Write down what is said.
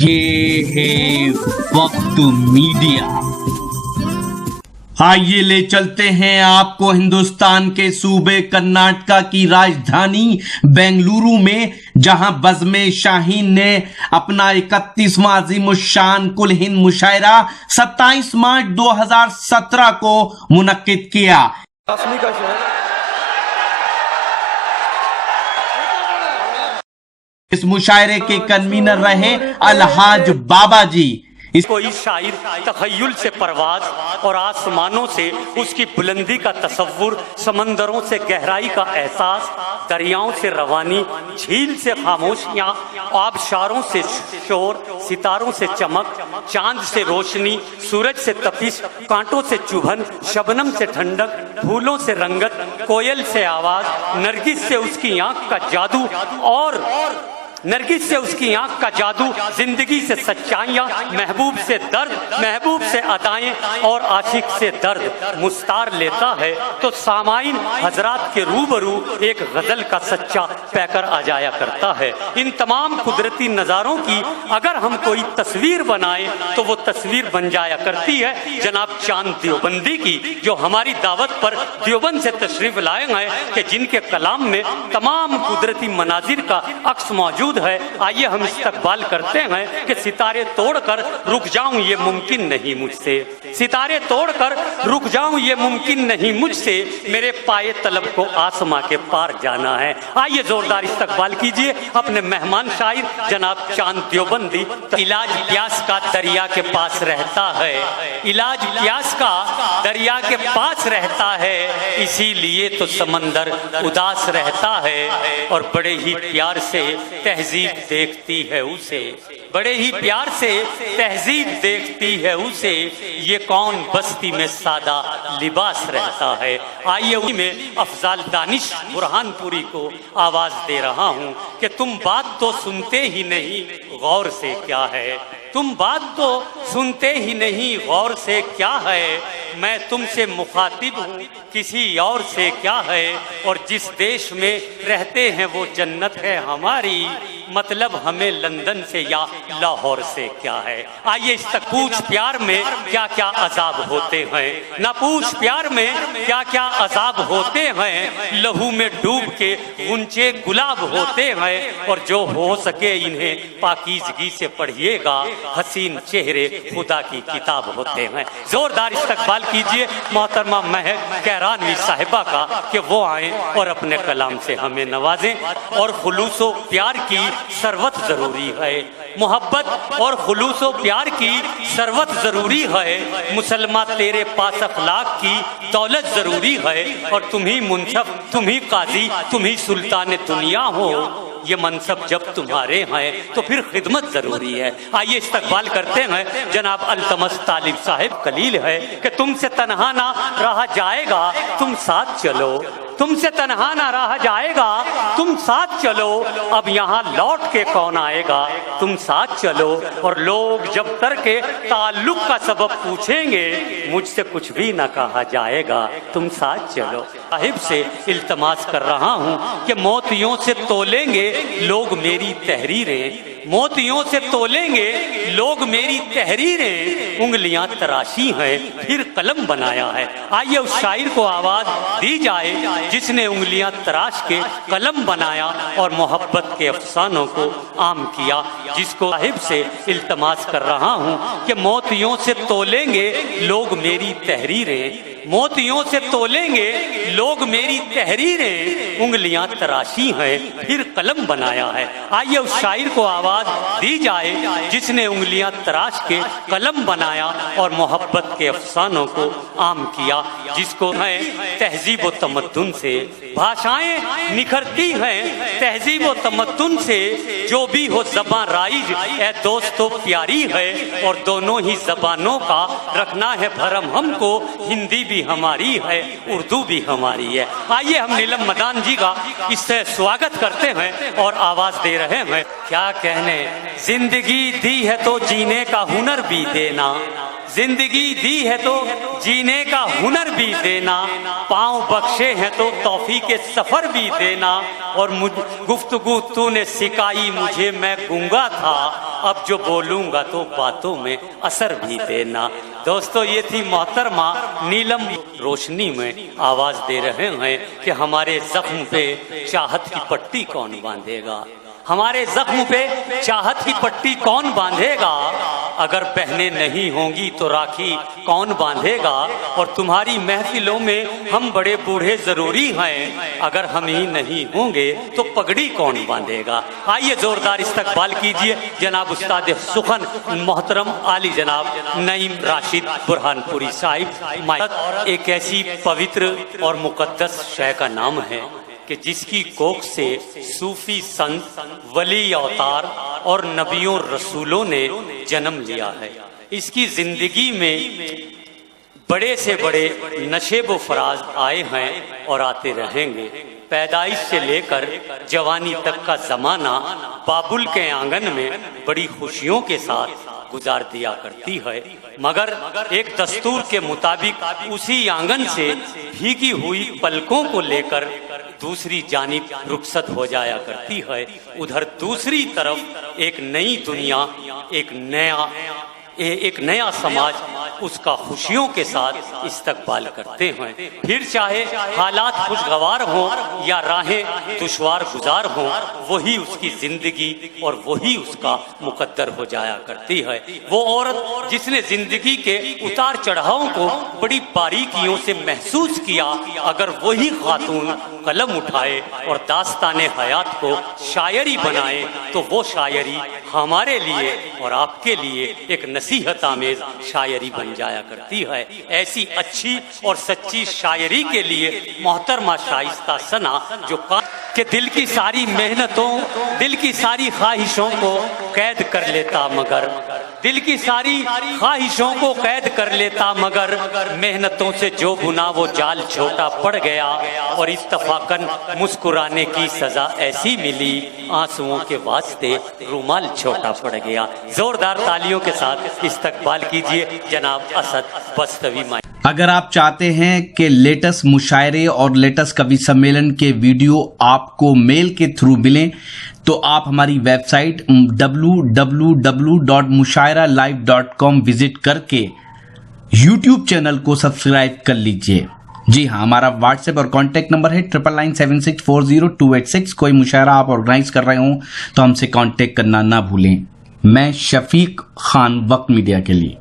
یہ ہے وقت میڈیا۔ آئیے لے چلتے ہیں آپ کو ہندوستان کے صوبے کرناٹکا کی راجدھانی بنگلورو میں، جہاں بزم شاہین نے اپنا 31واں عظیم الشان کل ہند مشاعرہ 27 مارچ 2017 کو منعقد کیا۔ اس مشاعرے کے کنوینر رہے الحاج بابا جی۔ کوئی شاعر تخیل سے پرواز اور آسمانوں سے اس کی بلندی کا تصور، سمندروں سے گہرائی کا احساس، دریاؤں سے روانی، جھیل سے خاموشیاں، آبشاروں سے شور، ستاروں سے چمک، چاند سے روشنی، سورج سے تپش، کانٹوں سے چبھن، شبنم سے ٹھنڈک، پھولوں سے رنگت، کوئل سے آواز، نرگس سے اس کی آنکھ کا جادو زندگی سے سچائیاں، محبوب سے درد، محبوب سے ادائیں اور عاشق سے درد مستار لیتا ہے تو سامعین حضرات کے روبرو ایک غزل کا سچا پیکر آ جایا کرتا ہے۔ ان تمام قدرتی نظاروں کی اگر ہم کوئی تصویر بنائیں تو وہ تصویر بن جایا کرتی ہے جناب چاند دیوبندی کی، جو ہماری دعوت پر دیوبند سے تشریف لائے ہیں کہ جن کے کلام میں تمام قدرتی مناظر کا عکس موجود ہے۔ آئیے ہم استقبال کرتے ہیں کہ ستارے توڑ کر رک جاؤں یہ ممکن نہیں مجھ سے، ستارے توڑ کر رک جاؤں یہ ممکن نہیں مجھ سے، میرے پائے طلب کو آسماں کے پار جانا ہے۔ آئیے زوردار استقبال کیجئے اپنے مہمان شاعر جناب چاند دیوبندی۔ علاج پیاس کا دریا کے پاس رہتا ہے، علاج پیاس کا دریا کے پاس رہتا ہے، اسی لیے تو سمندر اداس رہتا ہے اور بڑے ہی پیار سے تہذیب دیکھتی ہے اسے، بڑے ہی پیار سے تہذیب دیکھتی ہے اسے، یہ کون بستی میں سادہ لباس رہتا ہے۔ آئیے میں افضال دانش برہان پوری کو آواز دے رہا ہوں کہ تم بات تو سنتے ہی نہیں غور سے کیا ہے، تم بات تو سنتے ہی نہیں غور سے کیا ہے، میں تم سے مخاطب ہوں کسی اور سے کیا ہے، اور جس دیش میں رہتے ہیں وہ جنت ہے ہماری، مطلب ہمیں لندن سے یا لاہور سے کیا ہے۔ آئیے اس تک پوچھ پیار میں کیا کیا عذاب ہوتے ہیں، نہ پوچھ پیار میں کیا کیا عذاب ہوتے ہیں، لہو میں ڈوب کے غنچے گلاب ہوتے ہیں، اور جو ہو سکے انہیں پاکیزگی سے پڑھیے گا، حسین چہرے خدا کی کتاب ہوتے ہیں۔ زوردار استقبال کیجئے محترمہ مہک کیرانوی صاحبہ کا کہ وہ آئیں اور اپنے کلام سے ہمیں نوازیں۔ اور خلوص و پیار کی ثروت ضروری ہے، محبت اور خلوص و پیار کی ثروت ضروری ہے، مسلمہ تیرے پاس اخلاق کی دولت ضروری ہے، اور تمہیں منصف، تمہیں قاضی، تمہیں سلطان دنیا ہو، یہ منصب جب تمہارے ہیں تو پھر خدمت ضروری ہے۔ آئیے استقبال کرتے ہیں جناب التمس طالب صاحب کلیل ہے کہ تم سے تنہا نہ رہا جائے گا، تم ساتھ چلو، تم سے تنہا نہ رہا جائے گا، تم ساتھ چلو، اب یہاں لوٹ کے کون آئے گا، تم ساتھ چلو، اور لوگ جب ترک تعلق کا سبب پوچھیں گے مجھ سے کچھ بھی نہ کہا جائے گا، تم ساتھ چلو۔ صاحب سے التماس کر رہا ہوں کہ موتیوں سے تولیں گے لوگ میری تحریریں، موتیوں سے تولیں گے لوگ میری تحریریں، انگلیاں تراشی ہیں پھر قلم بنایا ہے۔ آئیے اس شاعر کو آواز دی جائے جس نے انگلیاں تراش کے قلم بنایا اور محبت کے افسانوں کو عام کیا، جس کو صاحب سے التماس کر رہا ہوں کہ موتیوں سے تولیں گے لوگ میری تحریریں، موتیوں سے تولیں گے لوگ میری تحریریں، انگلیاں تراشی ہیں پھر قلم بنایا ہے۔ آئیے اس شاعر کو آواز دی جائے جس نے انگلیاں تراش کے قلم بنایا اور محبت کے افسانوں کو عام کیا، جس کو ہے تہذیب و تمدن سے بھاشائیں نکھرتی ہیں، تہذیب و تمدن سے جو بھی ہو زباں رائج اے دوستو پیاری ہے، اور دونوں ہی زبانوں کا رکھنا ہے بھرم ہم کو، ہندی بھی ہماری ہے اردو بھی ہماری ہے۔ آئیے ہم نیلم مدان جی کا اس سے سواگت کرتے ہیں اور آواز دے رہے ہیں۔ کیا کہنے، زندگی دی ہے تو جینے کا ہنر بھی دینا، زندگی دی ہے تو جینے کا ہنر بھی دینا، پاؤں بخشے ہیں تو توفیق سفر بھی دینا، اور گفتگو تو نے سکھائی مجھے میں گونگا تھا، اب جو بولوں گا تو باتوں میں اثر بھی دینا. دوستو یہ تھی محترمہ نیلم. روشنی میں آواز دے رہے ہیں کہ ہمارے زخم پہ چاہت کی پٹی کون باندھے گا, ہمارے زخم پہ چاہت کی پٹی کون باندھے گا, اگر بہنیں نہیں ہوں گی تو راکھی کون باندھے گا, اور تمہاری محفلوں میں ہم بڑے بوڑھے ضروری ہیں, اگر ہم ہی نہیں ہوں گے تو پگڑی کون باندھے گا. آئیے زوردار استقبال کیجئے جناب استاد سخن محترم عالی جناب نعیم راشد برہان پوری صاحب. ایک ایسی پوتر اور مقدس شے کا نام ہے کہ جس کی کوکھ سے صوفی سنت, ولی اوتار اور نبیوں رسولوں نے جنم لیا ہے. اس کی زندگی میں بڑے سے بڑے نشیب و فراز آئے ہیں اور آتے رہیں گے. پیدائش سے لے کر جوانی تک کا زمانہ بابل کے آنگن میں بڑی خوشیوں کے ساتھ گزار دیا کرتی ہے, مگر ایک دستور کے مطابق اسی آنگن سے بھیگی ہوئی پلکوں کو لے کر دوسری جانب رخصت ہو جایا کرتی ہے. ادھر دوسری طرف ایک نئی دنیا, ایک نیا سماج اس کا خوشیوں کے ساتھ استقبال کرتے ہیں. پھر چاہے حالات خوشگوار ہوں یا راہیں دشوار گزار ہوں, وہی اس کی زندگی اور وہی اس کا مقدر ہو جایا کرتی ہے. وہ عورت جس نے زندگی کے اتار چڑھاؤں کو بڑی باریکیوں سے محسوس کیا, اگر وہی خاتون قلم اٹھائے اور داستان حیات کو شاعری بنائے تو وہ شاعری ہمارے لیے اور آپ کے لیے ایک نصیحت آمیز شاعری بن جایا کرتی ہے. ایسی اچھی اور سچی شاعری کے لیے محترمہ شائستہ ثنا جو کہ دل کی ساری محنتوں, دل کی ساری خواہشوں کو قید کر لیتا, مگر دل کی ساری خواہشوں کو قید کر لیتا, مگر محنتوں سے جو بنا وہ جال چھوٹا پڑ گیا, اور اتفاقاً مسکرانے کی سزا ایسی ملی, آنسوؤں کے واسطے رومال چھوٹا پڑ گیا. زوردار تالیوں کے ساتھ استقبال کیجئے جناب اسد بستوی. اگر آپ چاہتے ہیں کہ لیٹسٹ مشاعرے اور لیٹسٹ کوی سمیلن کے ویڈیو آپ کو میل کے تھرو ملیں تو آپ ہماری ویب سائٹ www.mushairalive.com وزٹ کر کے یوٹیوب چینل کو سبسکرائب کر لیجئے. جی ہاں, ہمارا واٹس ایپ اور کانٹیکٹ نمبر ہے 9997640286. کوئی مشاعرہ آپ آرگنائز کر رہے ہوں تو ہم سے کانٹیکٹ کرنا نہ بھولیں. میں شفیق خان, وقت میڈیا کے لیے.